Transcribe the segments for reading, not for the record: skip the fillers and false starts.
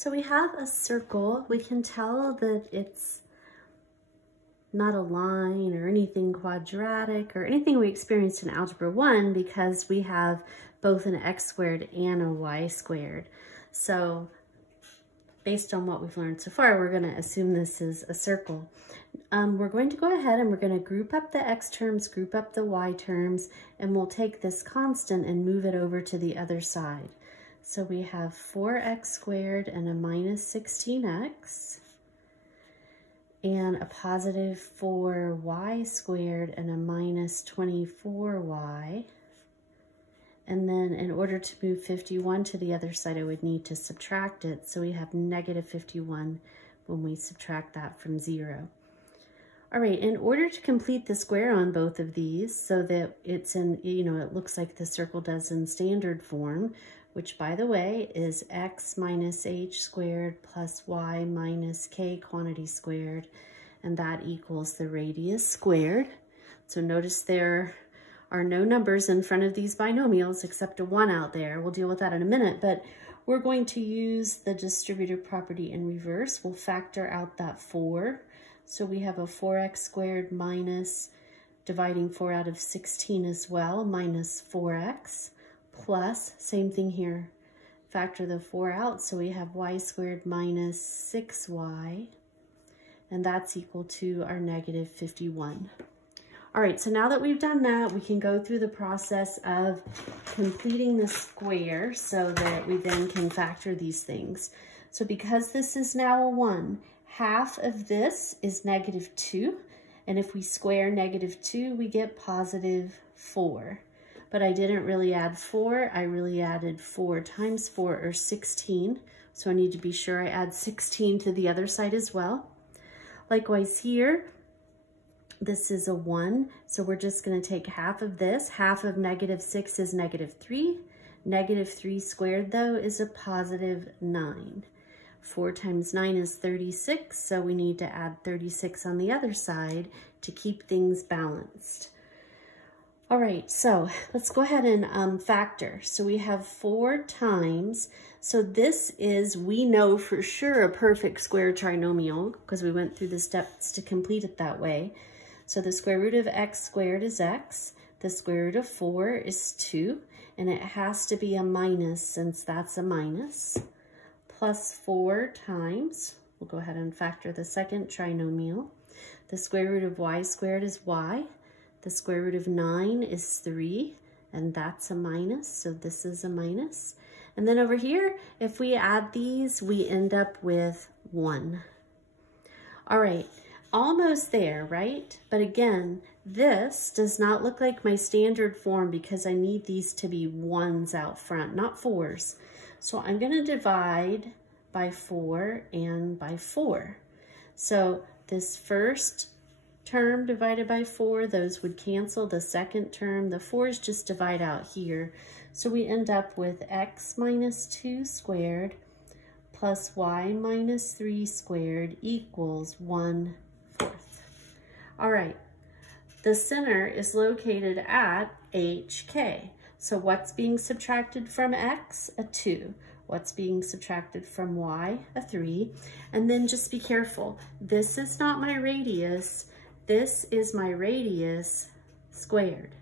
So we have a circle. We can tell that it's not a line or anything quadratic or anything we experienced in Algebra 1 because we have both an x squared and a y squared. So based on what we've learned so far, we're going to assume this is a circle. We're going to go ahead and we're going to group up the x terms, group up the y terms, and we'll take this constant and move it over to the other side. So we have 4x squared and a minus 16x, and a positive 4y squared and a minus 24y. And then in order to move 51 to the other side, I would need to subtract it. So we have negative 51 when we subtract that from 0. All right, in order to complete the square on both of these so that it's in, it looks like the circle does in standard form, which by the way is x minus h squared plus y minus k quantity squared, and that equals the radius squared. So notice there are no numbers in front of these binomials except a 1 out there. We'll deal with that in a minute, but we're going to use the distributive property in reverse. We'll factor out that 4. So we have a 4x squared minus, dividing 4 out of 16 as well, minus 4x, plus, same thing here, factor the 4 out, so we have y squared minus 6y, and that's equal to our negative 51. All right, so now that we've done that, we can go through the process of completing the square so that we then can factor these things. So because this is now a 1, half of this is negative 2, and if we square negative 2, we get positive 4. But I didn't really add 4, I really added 4 times 4, or 16. So I need to be sure I add 16 to the other side as well. Likewise here, this is a 1, so we're just going to take half of this. Half of negative 6 is negative 3. Negative 3 squared, though, is a positive 9. 4 times 9 is 36, so we need to add 36 on the other side to keep things balanced. All right, so let's go ahead and factor. So we have 4 times, so this is, we know for sure, a perfect square trinomial because we went through the steps to complete it that way. So the square root of x squared is x, the square root of 4 is 2, and it has to be a minus since that's a minus, plus 4 times, we'll go ahead and factor the second trinomial. The square root of y squared is y. The square root of 9 is 3, and that's a minus, so this is a minus. And then over here, if we add these, we end up with 1. All right, almost there, right? But again, this does not look like my standard form because I need these to be 1s out front, not 4s. So I'm going to divide by 4 and by 4. So this first term divided by 4, those would cancel. The second term, the 4's just divide out here. So we end up with x minus 2 squared plus y minus 3 squared equals 1/4. All right, the center is located at HK. So what's being subtracted from x? A 2. What's being subtracted from y? A 3. And then just be careful. This is not my radius. This is my radius squared.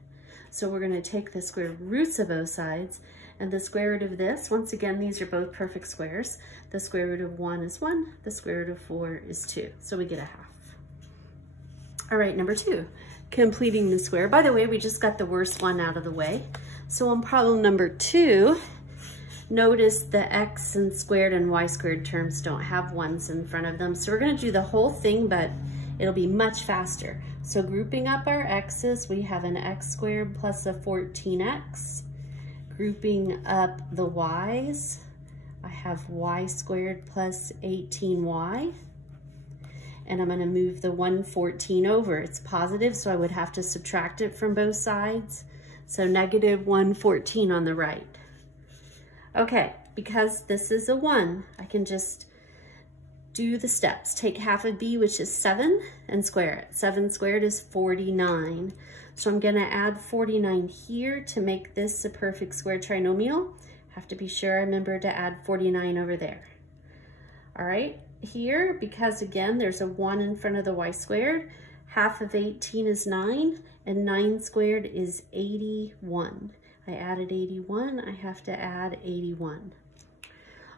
So we're going to take the square roots of both sides, and the square root of this, once again, these are both perfect squares. The square root of 1 is 1, the square root of 4 is 2. So we get a half. All right, number 2, completing the square. By the way, we just got the worst one out of the way. So on problem number 2, notice the x and squared and y squared terms don't have 1s in front of them. So we're going to do the whole thing, but it'll be much faster. So grouping up our x's, we have an x squared plus a 14x. Grouping up the y's, I have y squared plus 18y. And I'm going to move the 114 over. It's positive, so I would have to subtract it from both sides. So negative 114 on the right. Okay, because this is a 1, I can just do the steps. Take half of b, which is 7, and square it. 7 squared is 49. So I'm going to add 49 here to make this a perfect square trinomial. Have to be sure I remember to add 49 over there. All right, here, because again, there's a 1 in front of the y squared, half of 18 is 9, and 9 squared is 81. I added 81, I have to add 81.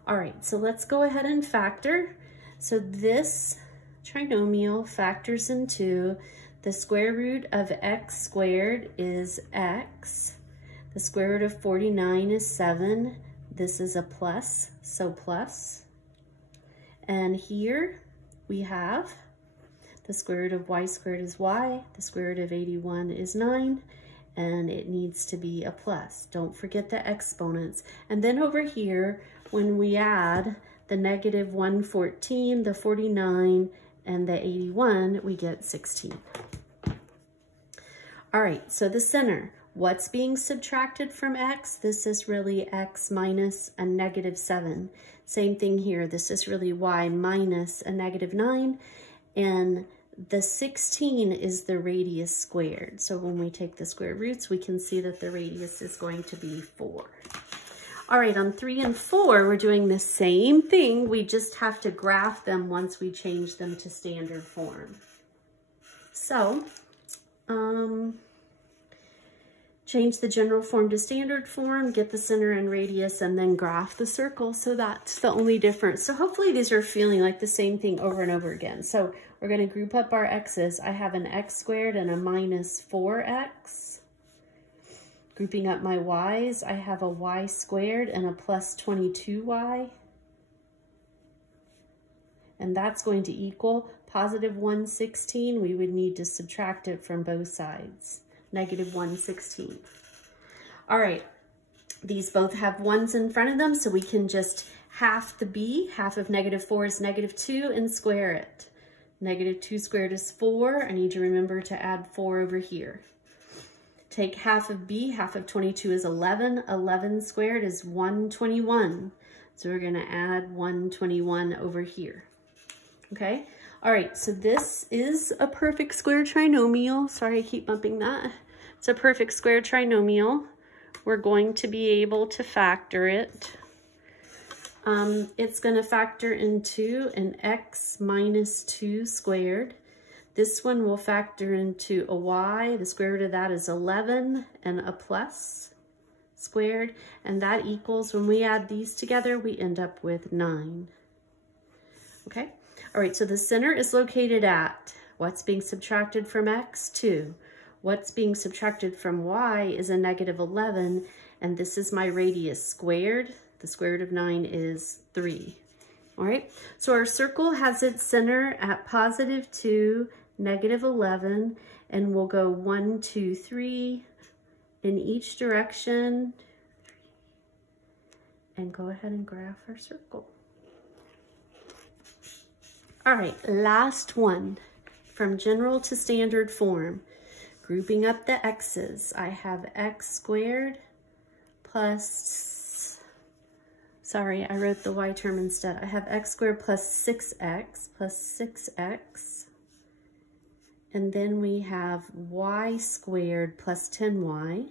All right, so let's go ahead and factor. So this trinomial factors into the square root of x squared is x. The square root of 49 is 7. This is a plus, so plus. And here we have the square root of y squared is y. The square root of 81 is 9. And it needs to be a plus. Don't forget the exponents. And then over here, when we add the negative 114, the 49, and the 81, we get 16. All right, so the center. What's being subtracted from x? This is really x minus a negative 7. Same thing here. This is really y minus a negative 9. And the 16 is the radius squared. So when we take the square roots, we can see that the radius is going to be 4. All right, on 3 and 4, we're doing the same thing. We just have to graph them once we change them to standard form. So, change the general form to standard form, get the center and radius, and then graph the circle. So that's the only difference. So hopefully these are feeling like the same thing over and over again. So we're going to group up our x's. I have an x squared and a minus 4x. Grouping up my y's, I have a y squared and a plus 22y. And that's going to equal positive 116. We would need to subtract it from both sides. Negative 116. All right, these both have 1s in front of them, so we can just half the b. Half of negative 4 is negative 2, and square it. Negative 2 squared is 4. I need to remember to add 4 over here. Take half of b. Half of 22 is 11. 11 squared is 121. So we're going to add 121 over here. Okay? All right, so this is a perfect square trinomial. Sorry, I keep bumping that. It's a perfect square trinomial. We're going to be able to factor it. It's going to factor into an x minus 2 squared. This one will factor into a y. The square root of that is 11 and a plus squared. And that equals, when we add these together, we end up with 9. Okay? All right, so the center is located at what's being subtracted from x? 2. What's being subtracted from y is a negative 11, and this is my radius squared. The square root of 9 is 3. All right, so our circle has its center at positive 2, negative 11, and we'll go 1, 2, 3 in each direction, and go ahead and graph our circle. All right, last one, from general to standard form. Grouping up the x's, I have x squared plus, sorry, I wrote the y term instead. I have x squared plus 6x plus 6x. And then we have y squared plus 10y.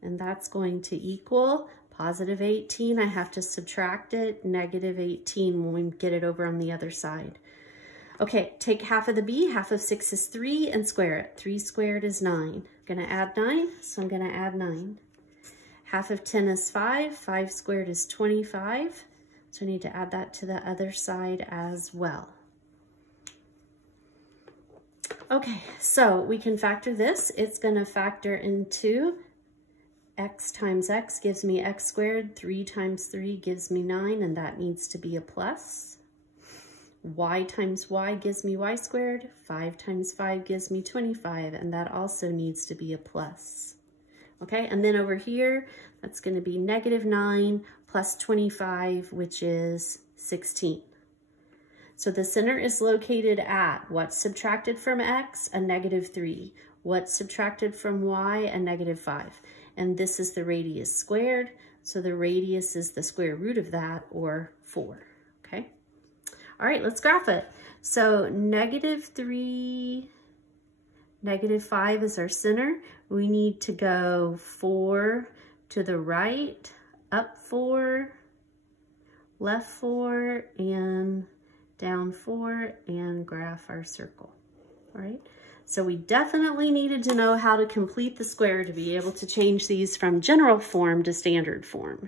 And that's going to equal positive 18, I have to subtract it, negative 18 when we get it over on the other side. Okay, take half of the b, half of 6 is 3, and square it. 3 squared is 9. I'm going to add 9, so I'm going to add 9. Half of 10 is 5, 5 squared is 25, so I need to add that to the other side as well. Okay, so we can factor this. It's going to factor into x times x gives me x squared, 3 times 3 gives me 9, and that needs to be a plus. Y times y gives me y squared, 5 times 5 gives me 25, and that also needs to be a plus. Okay, and then over here, that's going to be negative 9 plus 25, which is 16. So the center is located at what's subtracted from x? A negative 3. What's subtracted from y? A negative 5. And this is the radius squared, so the radius is the square root of that, or 4, okay? All right, let's graph it. So negative 3, negative 5 is our center. We need to go 4 to the right, up 4, left 4 and down 4 and graph our circle, all right? So we definitely needed to know how to complete the square to be able to change these from general form to standard form.